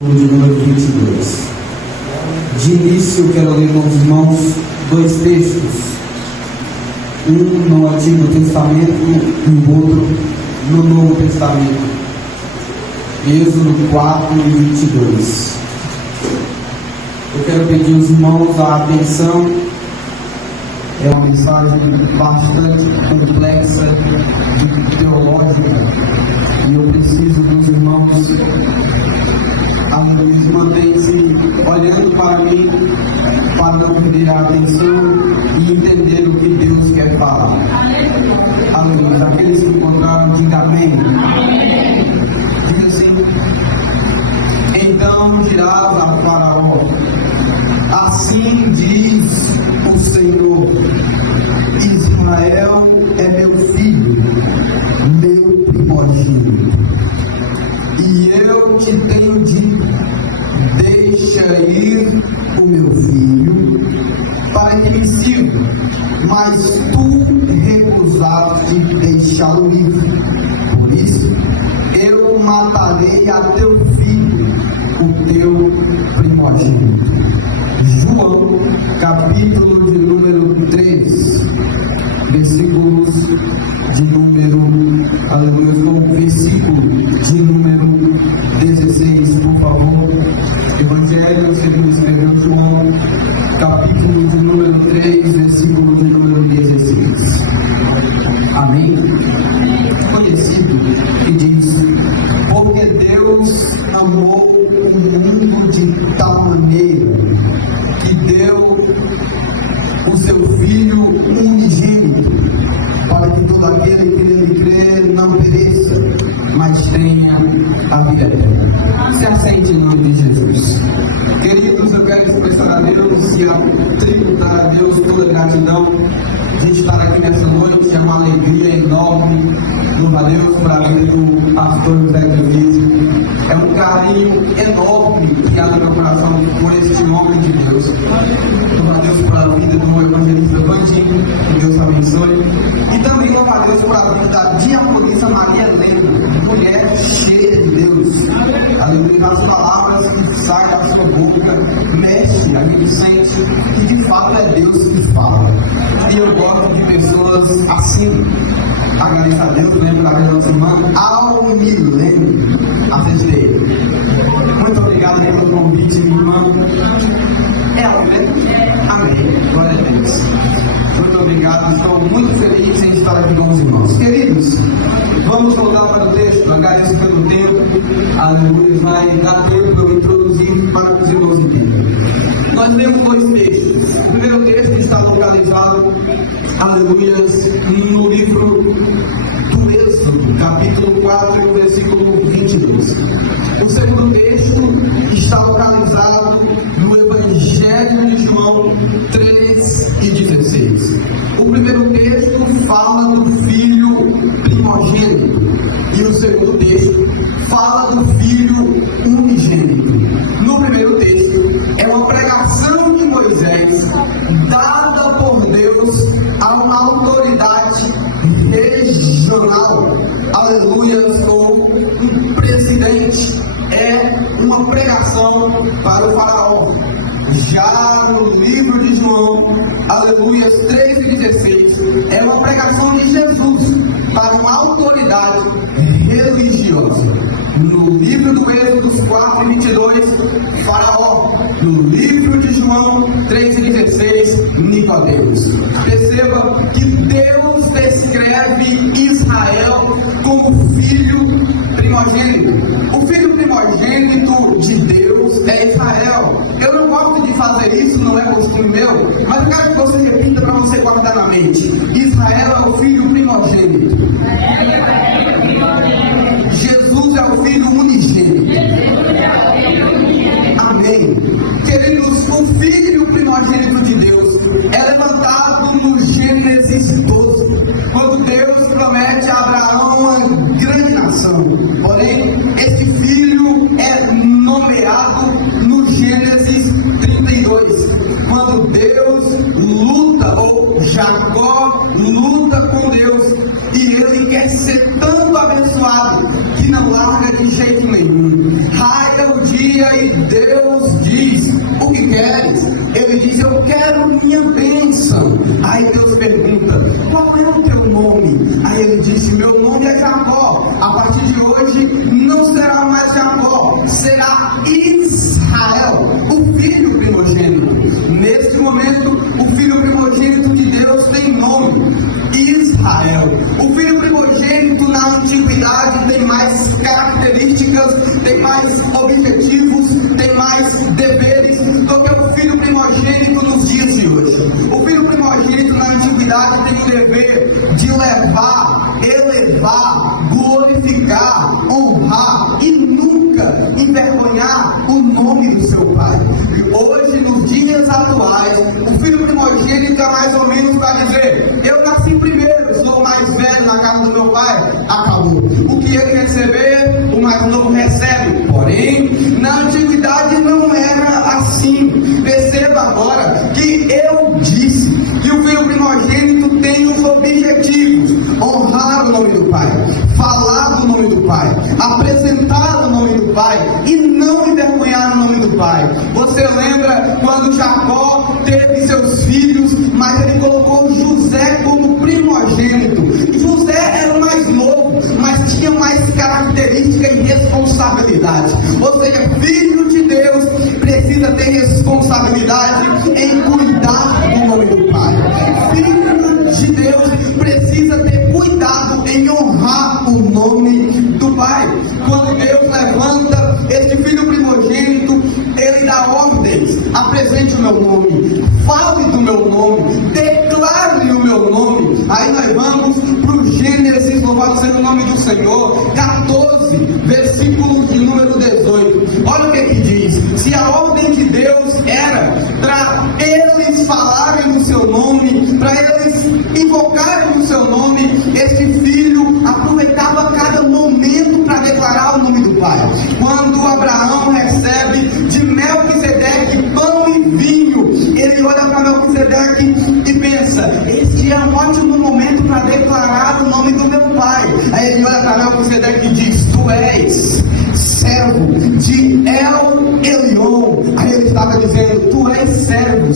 De número 22. De início, quero ler com os irmãos dois textos, um no Antigo Testamento e o outro no Novo Testamento. Êxodo 4 e 22. Eu quero pedir aos irmãos a atenção. É uma mensagem bastante complexa, teológica, e eu preciso dos irmãos manter-se olhando para mim, para não perder a atenção e entender o que Deus quer falar. Aleluia. Aqueles que encontraram, diga amém. Diga assim: então dirás a Faraó, assim diz o Senhor, Israel é meu filho, meu primogênito, e eu te tenho dito: deixa ir o meu filho para que me sirva, mas tu recusaste deixá-lo ir. Por isso eu matarei a teu filho, o teu primogênito. João, capítulo de número 3, versículos de número, aleluia, com o versículo de número 16, por favor. Evangelho segundo escreveu João, capítulo de número 3, versículo de número 16. Amém? Conhecido que diz: porque Deus amou o mundo de tal maneira que deu o seu Filho unigênito, para que todo aquele que nele crê não pereça, mas tenha a vida eterna. Se assente em nome de Jesus. Queridos, eu quero expressar a Deus e tributar a Deus toda a gratidão de estar aqui nessa noite. É uma alegria enorme. Louva a Deus para a vida do pastor José Luiz. É um carinho enorme que há no meu coração por este homem de Deus. Louva a Deus para a vida do evangelista Vandinho, que Deus abençoe. E também louva a Deus para a vida da diaconisa Maria Helena, mulher cheia de Deus. Aleluia. As palavras que saem da sua boca mexe, a gente sente que de fato é Deus que fala. E eu gosto de pessoas assim. Agradeço a Deus, lembro da vida da irmã, ao milênio, acertei. Muito obrigado pelo convite, minha irmã. É amém? Amém. Glória a Deus. Muito obrigado, estou muito feliz em estar aqui com os irmãos. Queridos, vamos voltar para o texto. Agradeço pelo tempo. Aleluia. Vai dar tempo para eu introduzir para que os irmãos entendam. Nós lemos dois textos. O primeiro texto está localizado, aleluia, no livro do Êxodo, capítulo 4, versículo 22. O segundo texto está localizado no Evangelho de João 3 e 16. O primeiro texto fala do filho primogênito e o segundo texto fala do filho unigênito. No primeiro texto é uma pregação de Moisés dada por Deus a uma autoridade regional, aleluia, ou um presidente. É uma pregação para o faraó. Já no livro de João, aleluia, 3 e 16, é uma pregação de Jesus para uma autoridade religiosa. No livro do Êxodo 4 e 22, faraó. No livro de João 3 e 16, Nicodemos. Perceba que Deus descreve Israel como filho primogênito. O filho primogênito de Deus é Israel. Eu não gosto de fazer isso, não é costume meu, mas eu quero que você repita para você guardar na mente: Israel é o filho primogênito. Jesus é o filho unigênito. Amém. Queridos, o filho primogênito de Deus é levantado no Gênesis 12, quando Deus promete a Abraão uma grande nação. Porém, esse filho é nomeado no Gênesis 32, quando Deus luta, ou Jacó luta com Deus, e ele quer ser tanto abençoado que não larga de jeito nenhum. Raia o dia E aí Deus diz: o que queres? Ele diz: eu quero minha bênção. Aí Deus pergunta: qual é o teu nome? Aí ele disse: meu nome é Jacó. A partir de hoje não será mais Jacó, será Israel, o filho primogênito. Neste momento, o filho primogênito de Deus tem nome: Israel. O filho primogênito na antiguidade tem mais características, tem mais objetivos, tem mais deveres do que o filho primogênito nos dias de hoje. O filho primogênito na antiguidade tem o dever de levar, elevar, glorificar, honrar e nunca envergonhar o nome do seu pai. E hoje, nos dias atuais, o filho primogênito é mais ou menos para dizer: eu nasci primeiro, sou o mais velho na casa do meu pai, acabou. O que ele receber, o mais novo recebe. Porém, na antiguidade não era assim. Perceba agora que eu disse que o filho primogênito tem os objetivos: honrar o nome do pai, falar do nome do pai, apresentar o nome do pai e não envergonhar o nome do pai. Você lembra quando Jacó teve seus filhos, mas ele colocou José como primogênito? José era o mais novo, mas tinha mais característica e responsabilidade. Ou seja, filho de Deus precisa ter responsabilidade em cuidar do nome do pai. Filho de Deus precisa ter cuidado em honrar o nome do pai. Quando Deus levanta esse filho primogênito, ele dá ordens: apresente o meu nome, fale do meu nome, declare o meu nome. Aí nós vamos para o Gênesis, louvado seja o nome do Senhor, 14, versículo de número 18. Olha o que diz: se a ordem de Deus era para eles falarem do seu nome, para eles invocarem o seu nome, esse filho aproveitava cada momento para declarar o nome do pai. Quando Abraão recebe de Melquisedeque pão e vinho, ele olha para Melquisedeque e pensa: este é um ótimo momento para declarar o nome do meu pai. Aí ele olha para Melquisedeque e diz: tu és servo de El Elyon. Aí ele estava dizendo: tu és servo,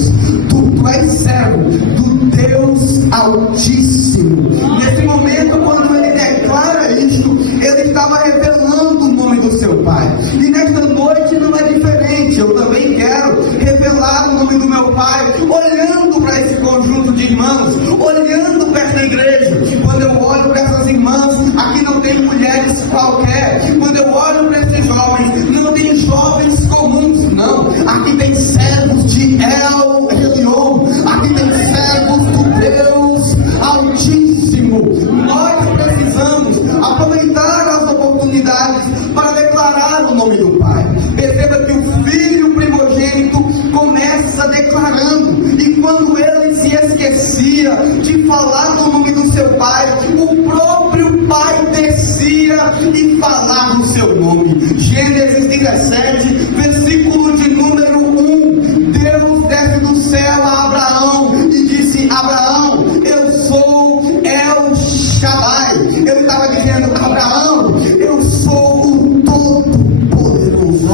tu és servo do Deus Altíssimo. Nesse momento, quando ele declara isto, ele estava revelando o nome do seu pai. E nesta noite não é diferente. Eu também quero revelar o nome do meu pai, olhando para esse conjunto de irmãos, olhando para essa igreja. Quando eu olho para essas irmãs, aqui não tem mulheres qualquer. Quando eu olho para esses jovens, não tem jovens comuns, não. Aqui tem servos de El Elyon, aqui tem servos do Deus Altíssimo. Nós precisamos aproveitar as oportunidades para declarar o nome do pai. Perceba que o filho primogênito começa declarando, e quando ele se esquecia de falar do nome do seu pai, o próprio pai descia e falava o seu nome. Gênesis 17, versículo de número 1. Deus desce do céu a Abraão e disse: Abraão, eu sou El Shaddai. Ele estava dizendo: Abraão, eu sou o Todo-Poderoso.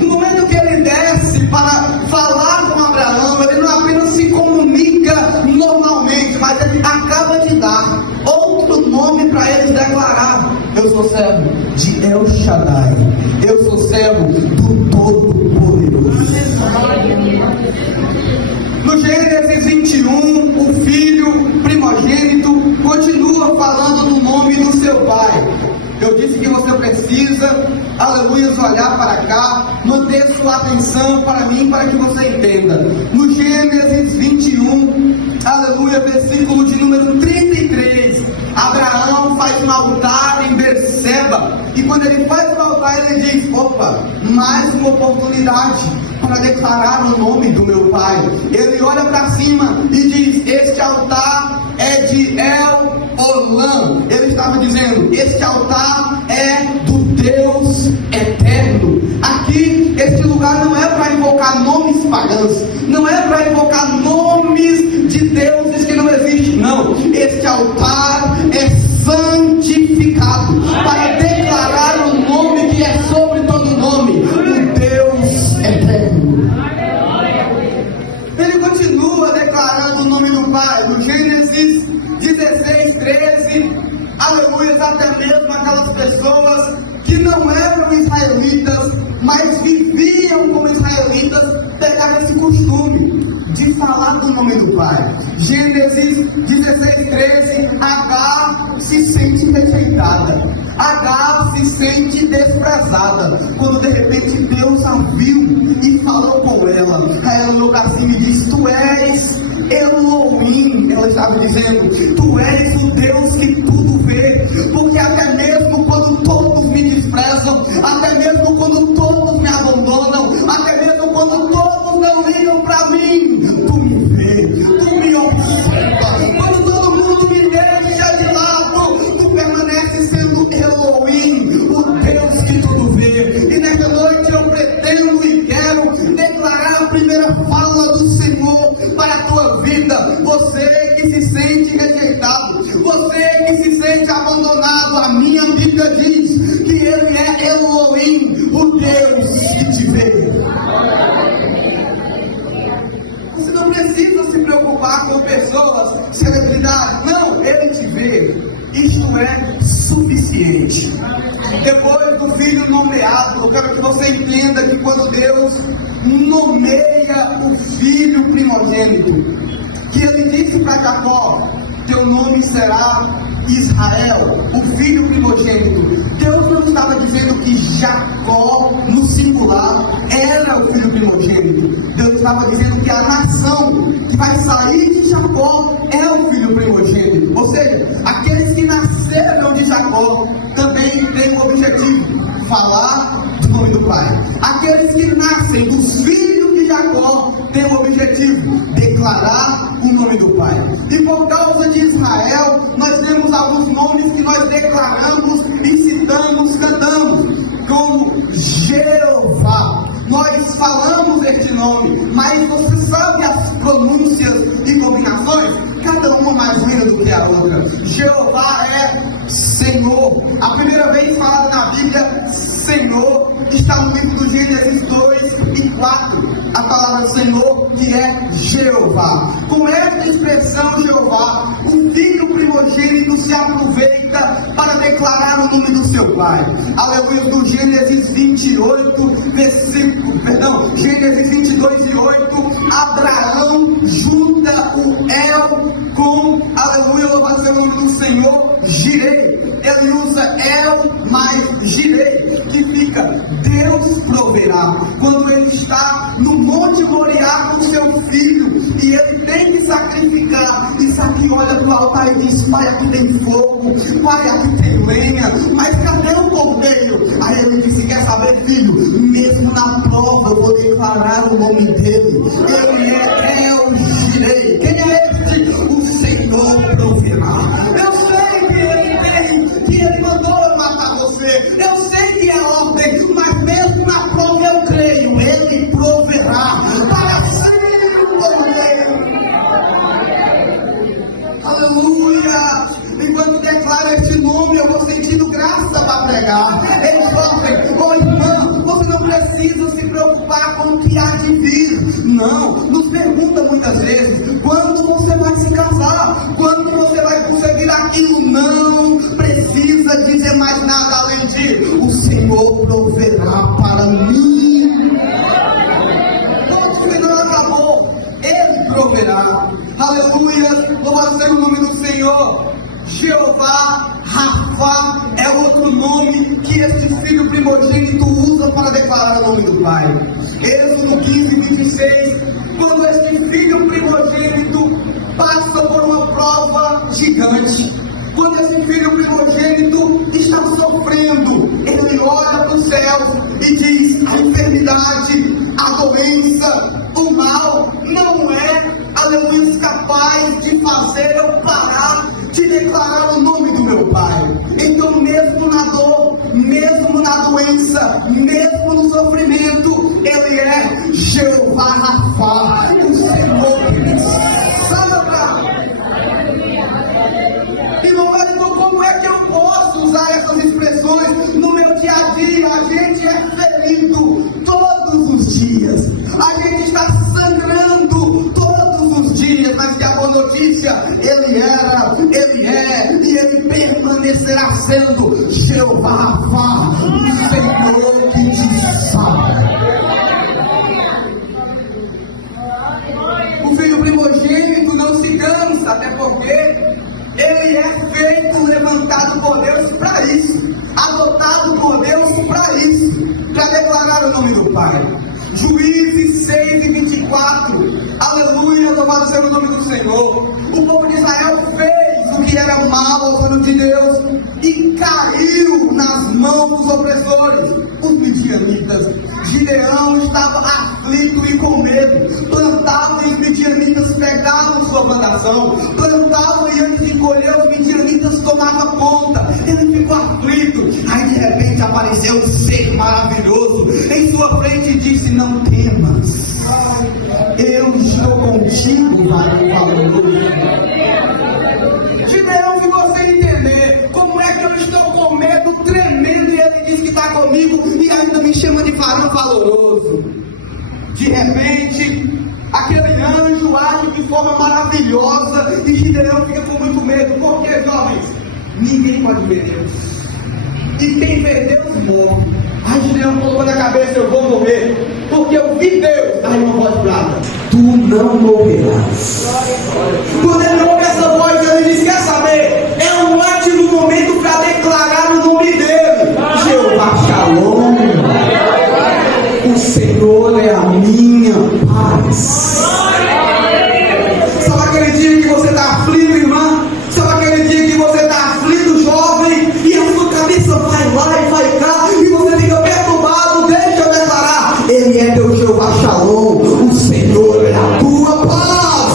No momento que ele desce para falar com Abraão, ele não apenas se comunica normalmente, mas ele acaba de dar outro nome para ele declarar: eu sou servo de El Shaddai, eu sou servo do Todo-Poderoso. No Gênesis 21, o filho primogênito continua falando do nome do seu pai. Eu disse que você precisa, aleluia, olhar para cá, manter sua atenção para mim, para que você entenda. No Gênesis 21, aleluia, versículo de número 33, Abraão faz um altar em Berseba, e quando ele faz o altar, ele diz: opa, mais uma oportunidade para declarar o nome do meu pai. Ele olha para cima e diz: este altar é de El Olam. Ele estava dizendo: este altar é do Deus eterno. Aqui, este lugar não é para invocar nomes pagãos, não é para invocar nomes de deuses que não existem, não. Este altar é santificado para declarar o nome que é nome, o Deus eterno. Ele continua declarando o nome do Pai, no Gênesis 16, 13, aleluia, até mesmo aquelas pessoas que não eram israelitas, mas viviam como israelitas, pegaram esse costume de falar do nome do Pai. Gênesis 16, 13, Agar se sente rejeitada, Agar se sente desprezada, quando de repente Deus a viu e falou com ela. Ela olhou para cima e disse: tu és Elohim. Ela estava dizendo: tu és o Deus que tudo vê, porque até mesmo quando todos me desprezam, até mesmo quando todos me abandonam, até mesmo quando todos não ligam para mim, tu me vê, tu me observa. Quando todo mundo me deixa de lado, tu permanece sendo Elohim, o Deus que tudo vê. E nesta noite eu pretendo e quero declarar a primeira fala do Senhor para a tua vida. Você que se sente rejeitado, você que se sente abandonado, a minha Bíblia diz que Ele é Elohim, o Deus que te vê. Você não precisa se preocupar com pessoas, celebridades. Não, Ele te vê. Isto é suficiente. Depois do filho nomeado, eu quero que você entenda que quando Deus nomeia o filho primogênito, que Ele disse para Jacó: teu nome será Israel, o filho primogênito. Deus não estava dizendo que Jacó, no singular, era o filho primogênito. Deus estava dizendo que a nação que vai sair de Jacó é o filho primogênito. Ou seja, aqueles que nasceram de Jacó também têm um objetivo: falar do nome do Pai. Aqueles que nascem dos filhos de Jacó têm um objetivo: declarar o nome do Pai. E por causa de Israel, nós temos alguns nomes que nós declaramos e citamos, cantamos, como Jeová. Nós falamos este nome, mas você sabe as pronúncias e combinações? Cada uma mais linda do que a outra. Jeová é Senhor. A primeira vez falada na Bíblia, Senhor, está no livro do Gênesis 2 e 4. A palavra Senhor, que é Jeová. Com esta expressão Jeová, o filho primogênito se aproveita para declarar o nome do seu pai. Aleluia, do Gênesis 28, Gênesis 22 e 8, Abraão junta o El com, aleluia, louvado seja o nome do Senhor, Jirei. Ele usa El mais Jirei, que fica Deus proverá. Quando ele está no Monte Moriá com seu filho, e ele tem que sacrificar, Isaque olha para o altar e diz: pai, aqui tem fogo, pai, aqui tem lenha, mas cadê o cordeiro? Aí ele disse: quer saber, filho, mesmo na prova eu vou declarar o nome dele. Ele é El Jirei. Quem é este? O Senhor proverá. Eu sei que ele tem, que ele mandou eu matar você, eu sei que é ordem, mas mesmo na prova eu creio, ele proverá para sempre o cordeiro. Aleluia! Enquanto declaro este nome, eu vou sentindo graça para pregar. Eles falam: ô irmão, você não precisa se preocupar com o que há de vir. Não, nos pergunta muitas vezes: quando você vai se casar? Quando você vai conseguir aquilo? Não precisa dizer mais nada além de: o Senhor proverá para mim. Quando o Senhor acabou, Ele proverá. Aleluia, louvado seja o nome do Senhor. Jeová Rafa é outro nome que este filho primogênito usa para declarar o nome do Pai. Êxodo 15, 26, quando este filho primogênito passa por uma prova gigante, quando esse filho primogênito está sofrendo, ele olha para os céus e diz: a enfermidade, a doença, o mal não é, aleluia, capaz de fazer eu parar de declarar o nome do meu Pai. Então, mesmo na dor, mesmo na doença, mesmo no sofrimento, Ele é Jeová Rafa, o Senhor que me salva. Irmão, então como é que eu posso usar essas expressões no meu dia a dia? A gente é feliz nome do Pai. Juízes 6:24, aleluia, louvado seja o nome do Senhor. O povo de Israel fez o que era mal aos olhos de Deus e caiu nas mãos dos opressores, os midianitas. Gideão estava aflito e com medo, plantava e os midianitas pegavam sua plantação, plantava e antes de colher os midianitas tomavam conta. Ele ficou aflito, aí de repente apareceu um ser maravilhoso em sua frente e disse: não temas, eu estou contigo, varão valoroso. Gideão ficou sem entender como é que eu estou com medo tremendo e ele diz que está comigo e ainda me chama de varão valoroso. De repente, aquele anjo age de forma maravilhosa e Gideão fica com muito medo. Por quê, jovens? Ninguém pode ver Deus. E quem vê Deus morre. Ai, Gideão colocou na cabeça: eu vou morrer, porque eu vi Deus. Aí uma voz brava: tu não morrerás. Quando ele ouve essa voz, ele diz: quer saber? É um ótimo momento para declarar o nome dele. Jeová Shalom. O Senhor é a minha paz. Sabe aquele dia que você está aflito, irmã? Sabe aquele dia que você está aflito, jovem? E a sua cabeça vai lá e vai cá, e você fica perturbado. Deixa eu declarar: Ele é teu Jeová Shalom. O Senhor é a tua paz.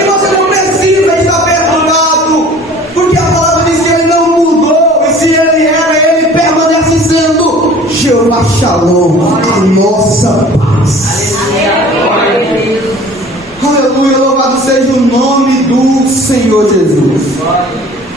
E você não precisa estar perturbado, porque a palavra diz que Ele não mudou. E se Ele era, Ele permanece sendo Jeová Shalom, a nossa paz. Aleluia, louvado seja o nome do Senhor Jesus.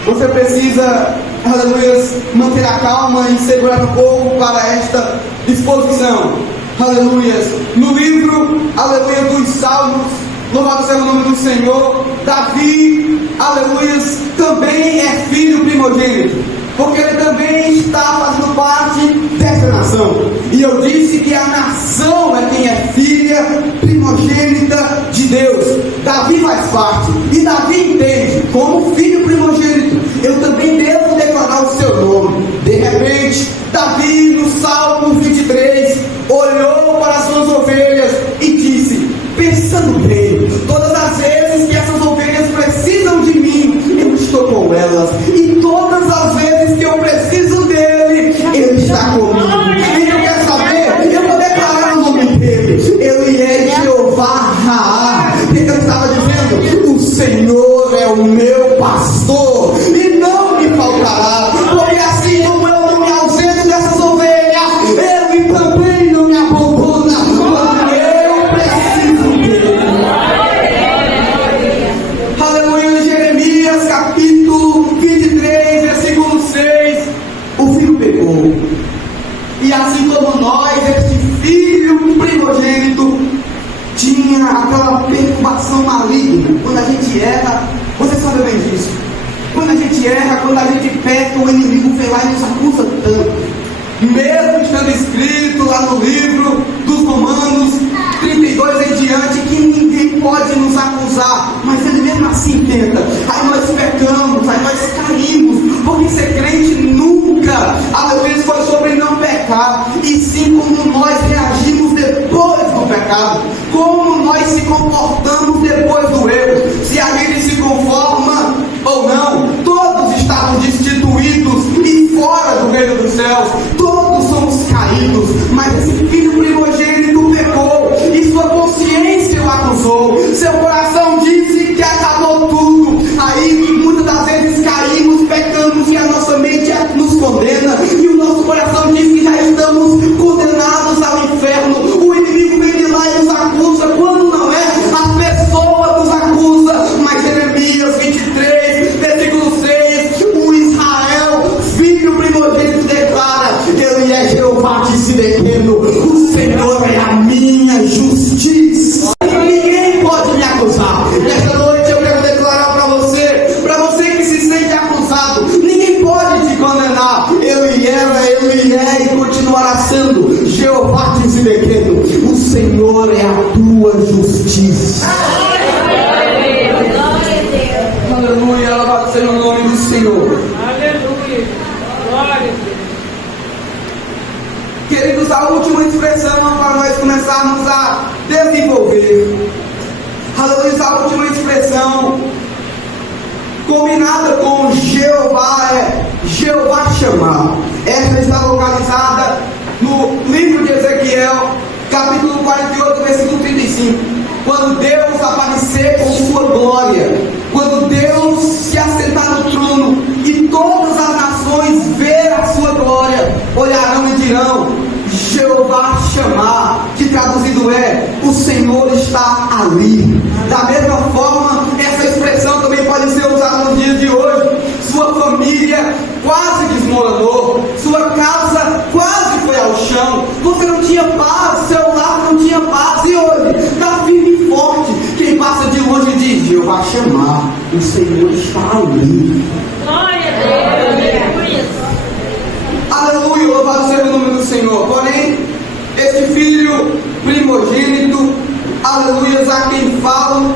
Você precisa, aleluia, manter a calma e segurar um pouco para esta exposição. Aleluia. No livro, aleluia, dos Salmos, louvado seja o nome do Senhor, Davi, aleluia, também é filho primogênito, porque ele também está fazendo parte dessa nação. E eu disse que a nação é quem é filha primogênita de Deus. Davi faz parte, e Davi entende, como filho primogênito, eu também devo declarar o seu nome. De repente, Davi, no Salmo 23, olhou para as suas ovelhas e disse, pensando bem, todas as vezes que essas ovelhas precisam de mim, eu estou com elas, e todas as vezes que eu preciso dele, ele está comigo. E eu quero saber, eu vou declarar o nome dele. Ele é Jeová Raá. O que eu estava dizendo? O Senhor é o meu pastor e não me faltará. Porque assim como eu não me ausento dessas ovelhas, ele também não me abandona quando eu preciso dele. Aleluia. Jeremias capítulo 23, versículo 6. O filho pegou, e assim como nós, este filho primogênito tinha aquela perturbação maligna. Quando a gente erra, você sabe bem disso. Quando a gente erra, quando a gente peca, o inimigo vem lá e nos acusa tanto. Mesmo estando escrito lá no livro dos Romanos 32 em diante, que ninguém pode nos acusar, mas ele mesmo assim tenta. Aí nós pecamos, aí nós caímos, porque ser crente nunca, aleluia, foi sobre não pecar, e sim como nós reagimos depois do pecado, como nós se comportamos depois do erro, se a gente se conforma ou não. Todos estavam destituídos e fora do reino dos céus, todos somos caídos, mas esse filho primogênito pecou, e sua consciência o acusou, seu coração disse que acabou tudo. Aí muitas das vezes caímos, pecamos e a nossa mente nos condena, e o nosso coração diz que já estamos condenados ao inferno. O inimigo vem de lá e nos acusa, quando não é, a pessoa nos acusa. Mas Jeremias 23, versículo 6, o Israel, filho primogênito, declara, ele é Jeová de Sidequeno, o Senhor é a minha justiça. Ninguém pode me acusar. Nesta noite eu quero declarar para você que se sente acusado, ninguém pode te condenar. Ele era, ele é e continuará sendo Jeová de Sidequeno. O Senhor é a tua justiça. Aleluia, louvado seja o nome do Senhor. Aleluia, glória a Deus. Queridos, a última expressão para nós começarmos a desenvolver. Aleluia, a última expressão combinada com Jeová é Jeová chamar. Esta está localizada no livro de Ezequiel, capítulo 48, versículo 35. Quando Deus aparecer com sua glória, quando Deus se assentar no trono e todas as nações ver a sua glória, olharão e dirão: Jeová chamar, que traduzido é: o Senhor está ali. Da mesma forma, essa expressão também pode ser usada nos dias de hoje. Sua família quase desmoronou, sua casa quase foi ao chão, você não tinha paz, seu lar não tinha paz, e hoje está firme e forte. Quem passa de longe diz: Jeová chamar, o Senhor está ali. Glória a Deus. Aleluia, louvado seja o nome do Senhor. Porém, este filho primogênito, aleluia, a quem falo,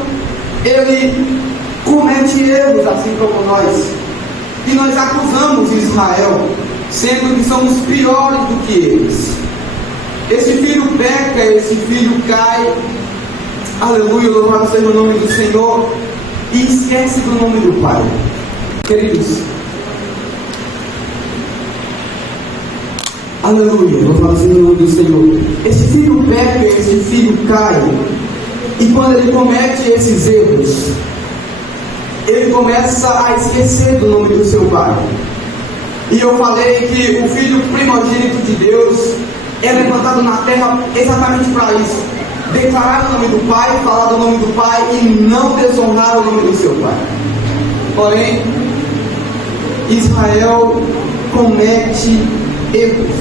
ele comete erros assim como nós. E nós acusamos Israel, sendo que somos piores do que eles. Esse filho peca, esse filho cai, aleluia, louvado seja o nome do Senhor, e esquece do nome do Pai. Queridos, aleluia, louvado seja o nome do Senhor. Esse filho peca, esse filho cai, e quando ele comete esses erros, ele começa a esquecer do nome do seu pai. E eu falei que o filho primogênito de Deus é levantado na terra exatamente para isso: declarar o nome do pai, falar do nome do pai e não desonrar o nome do seu pai. Porém, Israel comete erros.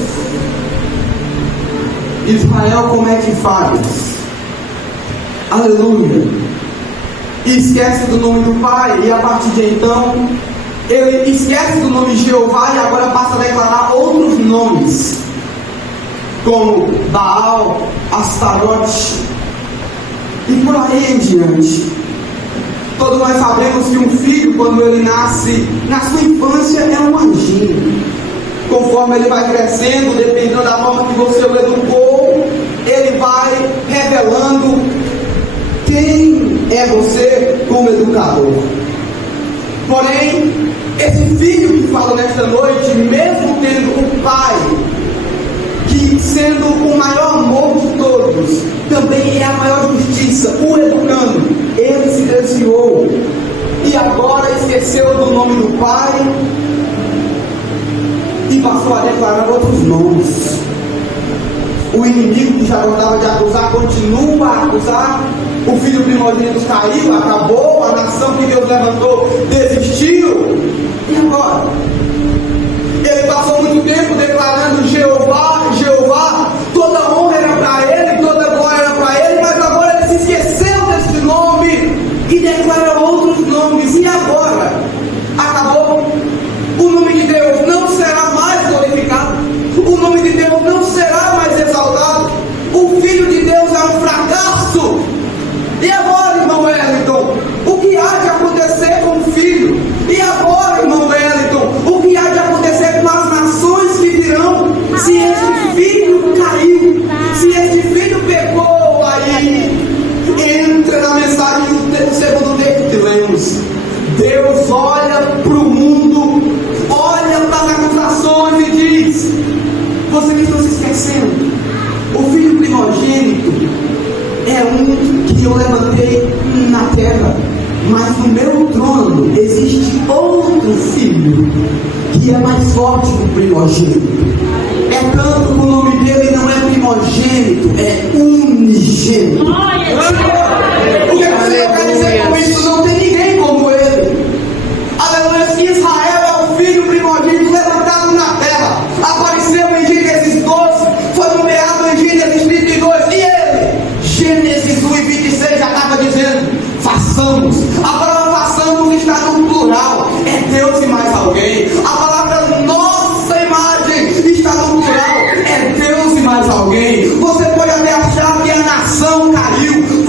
Israel comete falhas. Aleluia. E esquece do nome do Pai, e a partir de então ele esquece do nome de Jeová e agora passa a declarar outros nomes, como Baal, Astarote e por aí em diante. Todos nós sabemos que um filho, quando ele nasce na sua infância, é um anjinho. Conforme ele vai crescendo, dependendo da forma que você o educou, ele vai revelando quem é você como educador. Porém, esse filho que fala nesta noite, mesmo tendo o pai, que sendo o maior amor de todos, também é a maior justiça, o educando, ele se desviou e agora esqueceu do nome do pai e passou a declarar outros nomes. O inimigo que já gostava de acusar continua a acusar. O filho primogênito caiu, acabou. A nação que Deus levantou desistiu. E agora? Ele passou muito tempo declarando Jeová, Jeová. Toda honra era para ele, toda glória era para ele. Mas agora ele se esqueceu desse nome e declara outros nomes. E agora? Acabou. O nome de Deus não será mais glorificado. O nome de Deus não será mais exaltado. O Filho de Deus é um fracasso. E agora, irmão Wellington, o que há de acontecer com o filho? E agora, irmão Wellington, o que há de acontecer com as nações que virão? Se este filho caiu, se este filho pecou, aí entra na mensagem do segundo texto que lemos. Deus olha para o mundo, olha para as acusações e diz: vocês estão se esquecendo, o filho primogênito é um que eu levantei na terra, mas no meu trono existe outro filho que é mais forte que o primogênito. É tanto que o nome dele não é primogênito, é unigênito. O que você quer dizer com isso? Não tem ninguém como ele. Aleluia. Israel é o filho primogênito levantado na terra, apareceu em Gênesis 12, foi nomeado em Gênesis 32, e ele, Gênesis 1 e 26, já estava dizendo: façamos. A palavra façamos está no plural, é Deus e mais alguém. A palavra nossa imagem está no plural, é Deus e mais alguém. Você pode até achar que a nação caiu,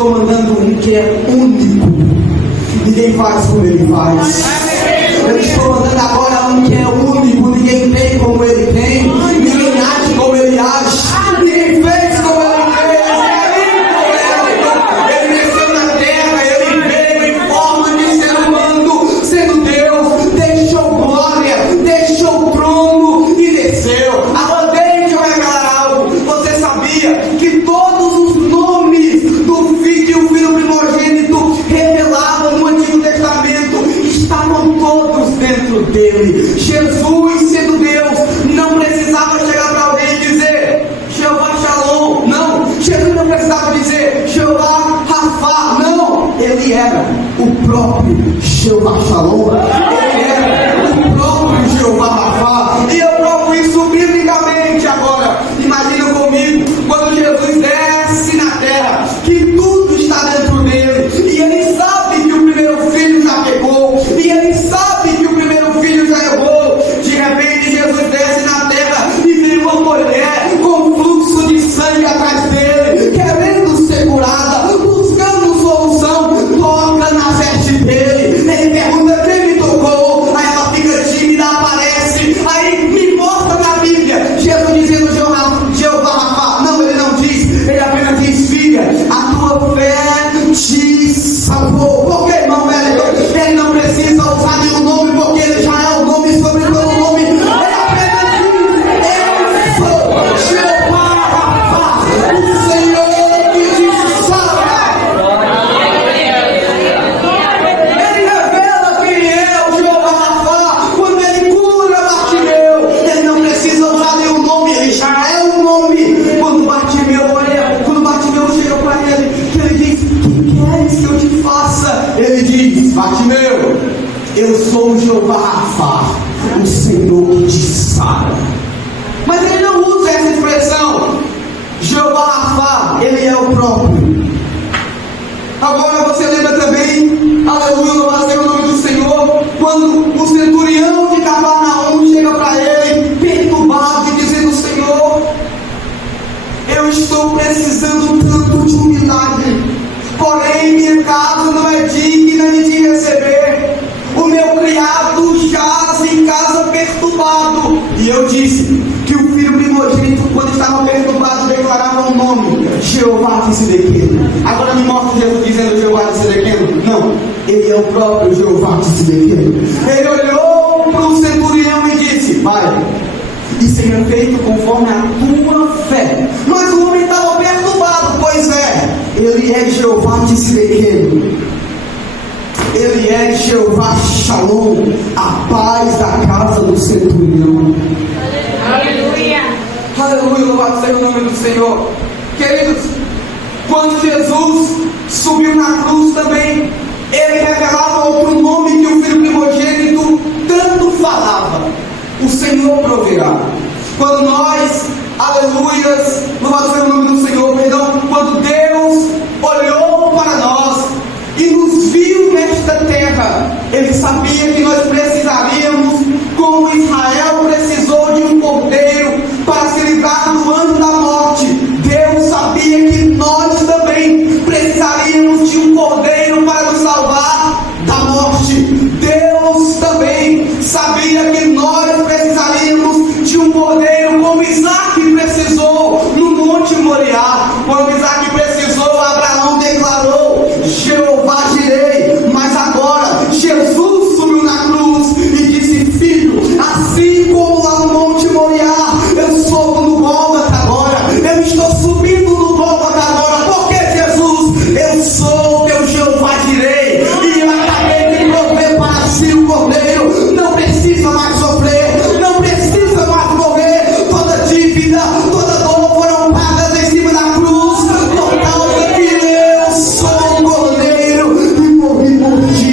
estou mandando um que é único. Ninguém faz como ele faz. Eu estou mandando agora um que é único. Ninguém tem como ele tem. Ninguém age como ele age. Ninguém fez como ele fez. Ele desceu na terra. Ele veio em forma de ser humano, sendo Deus. Deixou glória, deixou o trono e desceu. Agora deixa eu revelar algo. Você sabia que todos os nomes do filho e o filho primogênito revelados no Antigo Testamento estavam todos dentro dele? Jesus, sendo Deus, não precisava chegar para alguém e dizer Jeová Shalom. Não, Jesus não precisava dizer Jeová Rafa. Não, ele era o próprio Jeová Shalom. Ele era o próprio Jeová Rafa. E eu provo isso biblicamente agora. Imagina comigo, quando Jesus desce na terra, que tudo está dentro dele, e ele sabe que o primeiro filho já pegou, e ele sabe que o primeiro filho já errou. De repente Jesus desce na terra e vem uma mulher com fluxo de sangue atrás dele, querendo ser curada, buscando solução. Toca na veste dele, ele pergunta: quem me tocou? Aí ela fica tímida, aparece, aí me mostra na Bíblia Jesus dizendo Jeová Rafa. Não, ele não diz, ele apenas diz: filha, a tua fé te salvou. Por que, irmão velho? Ele não precisa usar nenhum nome, porque ele já é o nome sobre todo nome. Ele apenas diz: eu sou Jeová Rafa, o Senhor que te salva. Ele revela quem é o Jeová Rafa quando ele cura Bartimeu. Ele não precisa usar nenhum nome, ele já é o nome. Quando Bartimeu chega para ele, que ele diz: que queres que eu te faça? Ele diz: Bartimeu, eu sou o Jeová Rafa, o Senhor que te sara. Mas ele não usa essa expressão Jeová Rafa, ele é o próprio. Agora você lembra também, aleluia, louvado seja o nome do Senhor, quando o centurião de Cafarnaum chega para ele, perturbado, e dizendo: Senhor, eu estou precisando tanto de um milagre, porém minha casa não é digna de te receber. O meu criado jaz em casa perturbado. E eu disse que o filho primogênito, quando estava perturbado, declarava um nome: Jeová Tsidekenu. Agora me mostra Jesus dizendo Jeová Tsidekenu. Não, ele é o próprio Jeová Tsidekenu. Ele olhou para o centurião e disse: vai, e seja feito conforme a tua fé. Mas o homem estava perturbado. Pois é, ele é Jeová Tsidekenu. Ele é Jeová Shalom, a paz da casa do centurião. Aleluia. Aleluia, louvado seja o nome do Senhor. Queridos, quando Jesus subiu na cruz também, ele revelava outro nome que o filho primogênito tanto falava: o Senhor proverá. Quando nós, aleluias, louvado seja o nome do Senhor, perdão, quando Deus olhou para nós e nos viu nesta terra, ele sabia que nós precisaríamos, como Israel precisou de um cordeiro para se livrar do anjo da morte. Deus sabia que nós também precisaríamos de um cordeiro para nos salvar da morte. Deus também sabia que nós precisaríamos de um cordeiro, como Isaac precisou no Monte Moriá. Quando Isaac precisou, Abraão declarou: Jeová Jirei. Mas agora Jesus subiu na cruz e disse: filho, assim como lá no Monte Moriá, eu sou no Gólgota agora, eu estou subindo no Gólgota agora. Porque Jesus, eu sou o teu Jeová Jirei, e eu acabei de prover para si o cordeiro. Não precisa mais sofrer, não precisa mais morrer. Toda dívida, toda dor foram pagas em cima da cruz, por causa que eu sou o cordeiro e morri por ti.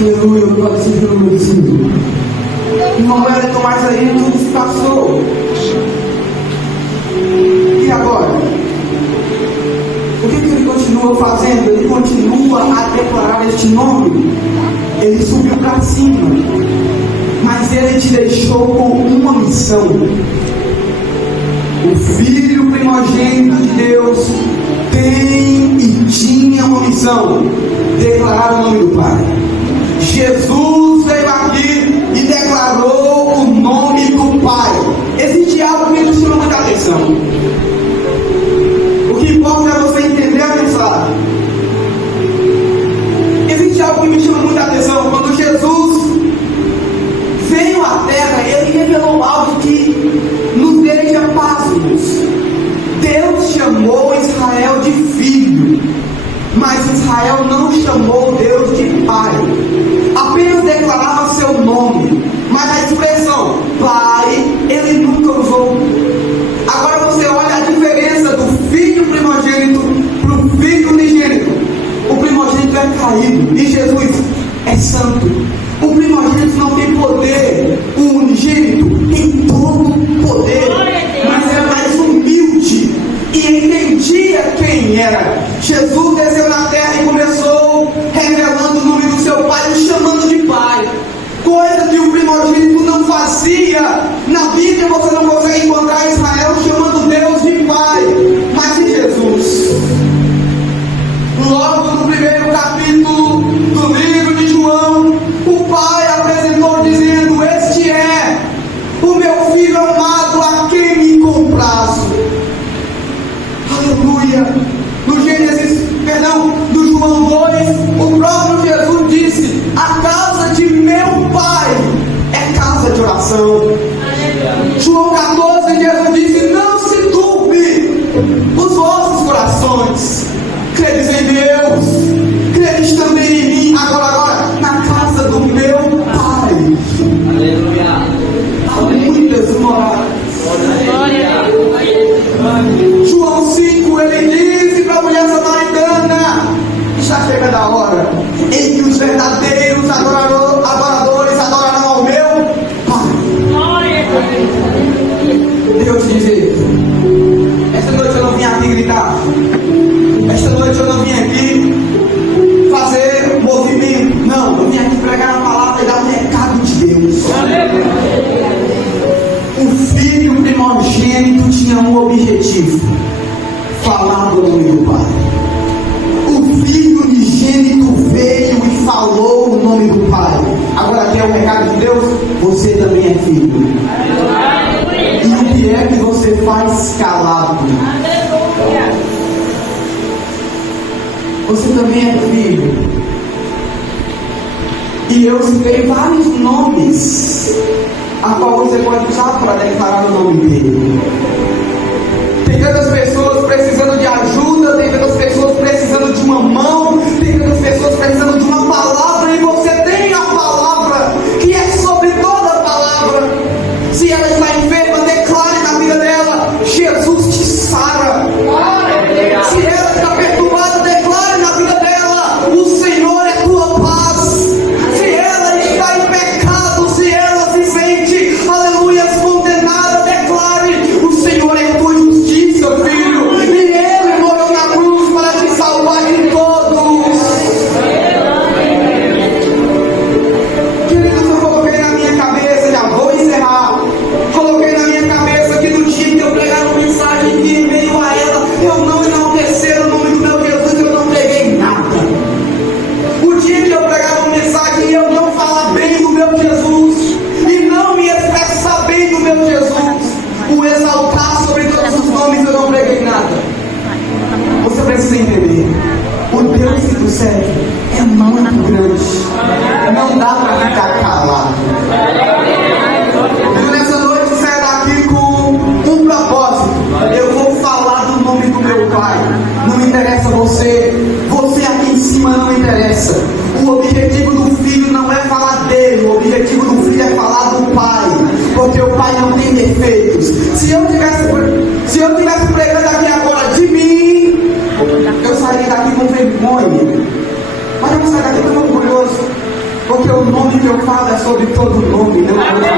Aleluia, glória seja o nome do Senhor. Irmão Wellington, mas aí tudo se passou. E agora? Por que ele continua continua fazendo? Ele continua a declarar este nome. Ele subiu para cima, mas ele te deixou com uma missão. O Filho primogênito de Deus tem e tinha uma missão: declarar o nome do Pai. Jesus veio aqui e declarou o nome do Pai. Existe algo que me chama muita atenção. O que importa é você entender a mensagem. Existe algo que me chama muita atenção. Quando Jesus veio à terra, ele revelou algo que nos deixa pasmos. Deus chamou Israel de filho, mas Israel não chamou Deus de pai. Apenas declarava seu nome, mas a expressão pai ele nunca usou. Agora você olha a diferença do filho primogênito para o filho unigênito. O primogênito é caído e Jesus é santo. O primogênito não tem poder, o unigênito tem todo o poder, mas é mais humilde e entendia quem era. Jesus desceu na terra e começou revelando o nome do seu pai, o chamando de pai, coisa que o primogênito não fazia. Na Bíblia você não consegue encontrar Israel chamando Deus de pai, mas em Jesus. Logo no primeiro capítulo do livro de João, o Pai apresentou dizendo: este é o meu filho amado, a quem me comprazo. Aleluia. No João 2, o próprio Jesus disse: a casa de meu Pai é casa de oração. João 14, Jesus disse: não se turbe os vossos corações. Credes em Deus, credes também em mim. Agora, na casa do meu Pai. Aleluia. Há muitas moradas. João 5, ele disse para a mulher samaritana: está chegando a hora em que os verdadeiros adoradores adorarão ao meu Pai. Deus diz: esta noite eu não vim aqui gritar. Esta noite eu não vim aqui fazer movimento. Não, eu vim aqui pregar a palavra e dar um recado de Deus. O filho primogênito tinha um objetivo: falar do nome do Pai. O filho unigênito veio e falou o nome do Pai. Agora quer o recado de Deus? Você também é filho. E o que é que você faz calado? Você também é filho. E eu citei vários nomes a qual você pode usar para declarar o nome dele. Tem tantas pessoas precisando de ajuda, tem tantas pessoas precisando de uma mão, tem tantas pessoas precisando de uma palavra, e você tem a palavra que é sobre toda a palavra. Se ela está enferma, declare na vida dela: Jesus te sara. Se ela está perturbada, declare na vida dela: o Senhor é tua paz. Se ela está em pecado, se ela se sente, aleluia, condenada, declare: o Senhor é tua justiça, filho, e Ele morou na cruz para te salvar de todos. Queridos, eu coloquei na minha cabeça, já vou encerrar, coloquei na minha cabeça que no dia que eu pregar uma mensagem que em meio a ela eu não enaltecer o nome do meu Jesus, eu não peguei nada. O dia que eu pregar uma mensagem e eu não falar bem do meu Jesus, e não me expressar bem do meu Jesus, o exaltar sobre todos os nomes, eu não preguei nada. Você precisa entender: o Deus que tu serve é muito grande, não dá para ficar calado. E nessa noite saia daqui com um propósito: eu vou falar do nome do meu Pai. Não interessa você aqui em cima não interessa. O objetivo do filho não é falar dele, o objetivo do filho é falar do Pai, porque o Pai não tem defeitos. Se eu tivesse pregando aqui agora de mim, eu sairia daqui com vergonha, mas eu vou sair daqui tão orgulhoso, porque o nome que eu falo é sobre todo nome, não é sobre.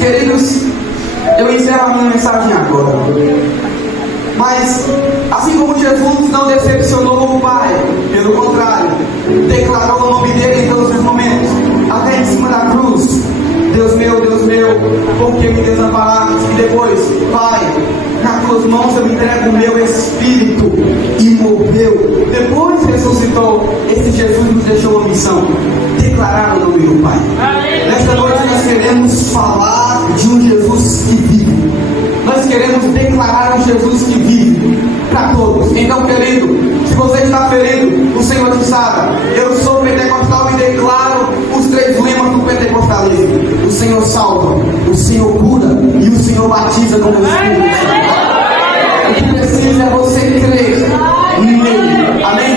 Queridos, eu encerro a minha mensagem agora. Mas, assim como Jesus não decepcionou o Pai, pelo contrário, declarou o nome dele em todos os momentos, até em cima da cruz: Deus meu, por que me desamparaste? E depois: Pai, nas tuas mãos eu entrego o meu espírito. E morreu, depois ressuscitou. Esse Jesus nos deixou uma missão: declarar o nome do Pai. Nesta noite nós queremos falar de um Jesus que vive. Nós queremos declarar um Jesus que vive para todos. Então, querido, se você está ferido, o Senhor te sara. Eu sou pentecostal e declaro os 3 lemas do pentecostalismo: o Senhor salva, o Senhor cura e o Senhor batiza com o Espírito Santo. O que precisa é você crer nele. Amém?